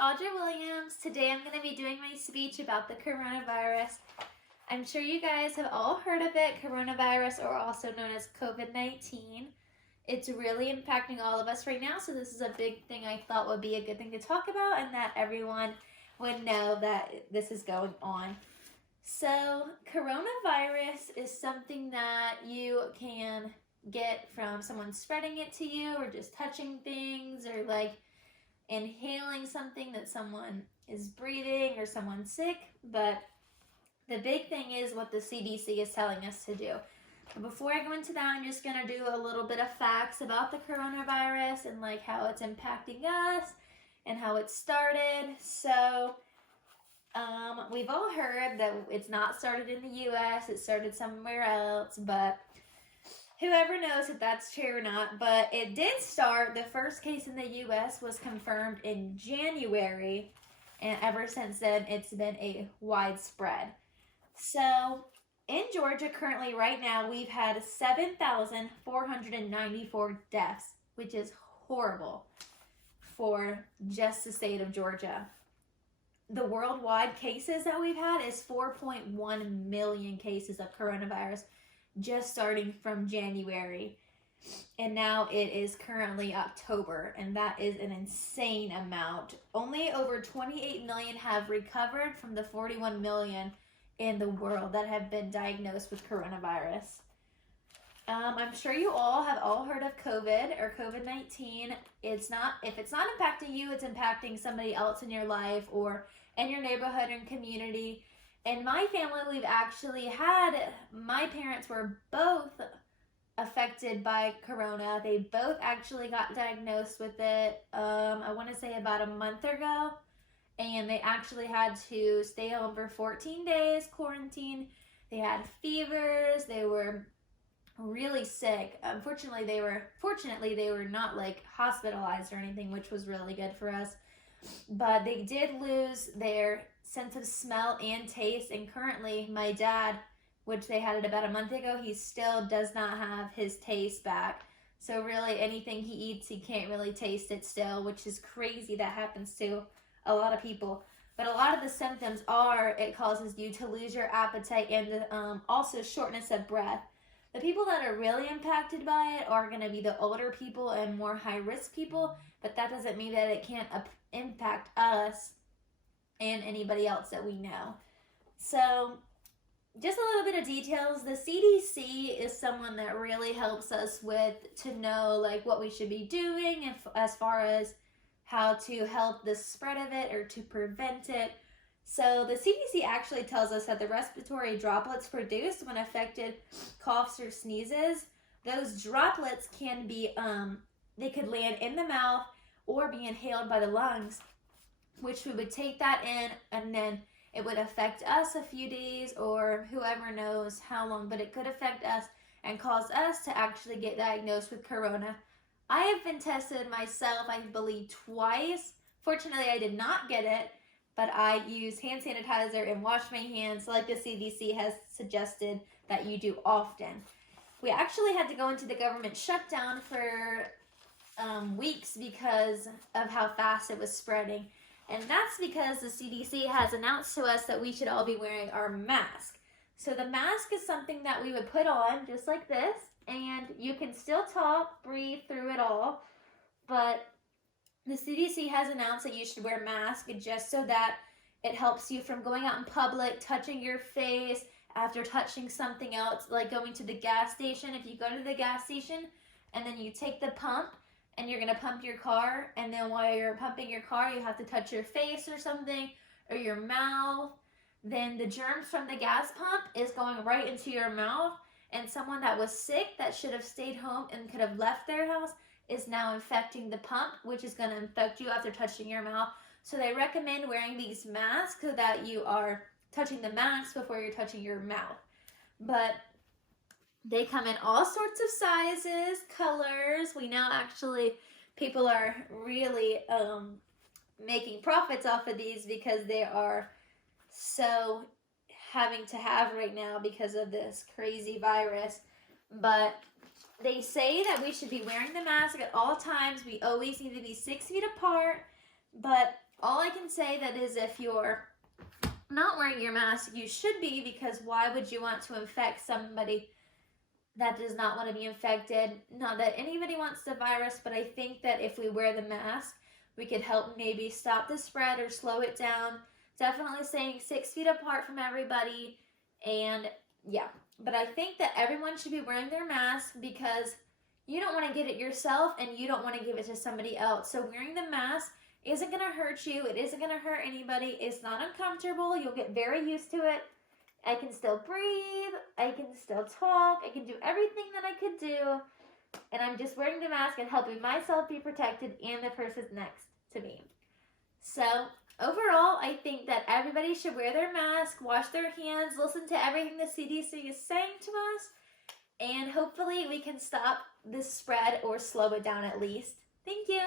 Audra Williams. Today I'm going to be doing my speech about the coronavirus. I'm sure you guys have all heard of it, coronavirus, or also known as COVID-19. It's really impacting all of us right now, so this is a big thing I thought would be a good thing to talk about and that everyone would know that this is going on. So, coronavirus is something that you can get from someone spreading it to you, or just touching things, or like inhaling something that someone is breathing, or someone's sick. But the big thing is what the CDC is telling us to do. But before I go into that, I'm just going to do a little bit of facts about the coronavirus and like how it's impacting us and how it started. So we've all heard that it's not started in the US, it started somewhere else, but whoever knows if that's true or not. But it did start, the first case in the US was confirmed in January, and ever since then it's been a widespread. So in Georgia currently right now we've had 7,494 deaths, which is horrible for just the state of Georgia. The worldwide cases that we've had is 4.1 million cases of coronavirus, just starting from January. And now it is currently October, and that is an insane amount. Only over 28 million have recovered from the 41 million in the world that have been diagnosed with coronavirus. I'm sure you all have heard of COVID or COVID-19. If it's not impacting you, it's impacting somebody else in your life or in your neighborhood and community. In my family, we've actually had, my parents were both affected by corona. They both actually got diagnosed with it, I want to say about a month ago. And they actually had to stay home for 14 days, quarantine. They had fevers. They were really sick. Fortunately, they were not like hospitalized or anything, which was really good for us. But they did lose their sense of smell and taste. And currently, my dad, which they had it about a month ago, he still does not have his taste back. So really, anything he eats, he can't really taste it still, which is crazy. That happens to a lot of people. But a lot of the symptoms are, it causes you to lose your appetite and also shortness of breath. The people that are really impacted by it are going to be the older people and more high-risk people, but that doesn't mean that it can't impact us and anybody else that we know. So just a little bit of details. The CDC is someone that really helps us to know like what we should be doing as far as how to help the spread of it or to prevent it. So the CDC actually tells us that the respiratory droplets produced when affected coughs or sneezes, those droplets can be, they could land in the mouth or be inhaled by the lungs, which we would take that in, and then it would affect us a few days or whoever knows how long, but it could affect us and cause us to actually get diagnosed with corona. I have been tested myself, I believe, twice. Fortunately, I did not get it, but I use hand sanitizer and wash my hands like the CDC has suggested that you do often. We actually had to go into the government shutdown for weeks because of how fast it was spreading. And that's because the CDC has announced to us that we should all be wearing our mask. So the mask is something that we would put on just like this, and you can still talk, breathe through it all, but the CDC has announced that you should wear a mask just so that it helps you from going out in public, touching your face after touching something else, like going to the gas station. If you go to the gas station and then you take the pump and you're going to pump your car, and then while you're pumping your car, you have to touch your face or something, or your mouth, then the germs from the gas pump is going right into your mouth, and someone that was sick that should have stayed home and could have left their house is now infecting the pump, which is going to infect you after touching your mouth. So they recommend wearing these masks so that you are touching the mask before you're touching your mouth. But they come in all sorts of sizes, colors. We know actually people are really making profits off of these because they are so having to have right now because of this crazy virus. But they say that we should be wearing the mask at all times. We always need to be 6 feet apart. But all I can say that is if you're not wearing your mask, you should be, because why would you want to infect somebody that does not want to be infected? Not that anybody wants the virus, but I think that if we wear the mask, we could help maybe stop the spread or slow it down. Definitely staying 6 feet apart from everybody. And yeah, but I think that everyone should be wearing their mask, because you don't want to get it yourself and you don't want to give it to somebody else. So wearing the mask isn't going to hurt you. It isn't going to hurt anybody. It's not uncomfortable. You'll get very used to it. I can still breathe. I can still talk. I can do everything that I could do. And I'm just wearing the mask and helping myself be protected and the person next to me. So overall, I think that everybody should wear their mask, wash their hands, listen to everything the CDC is saying to us, and hopefully we can stop this spread or slow it down at least. Thank you.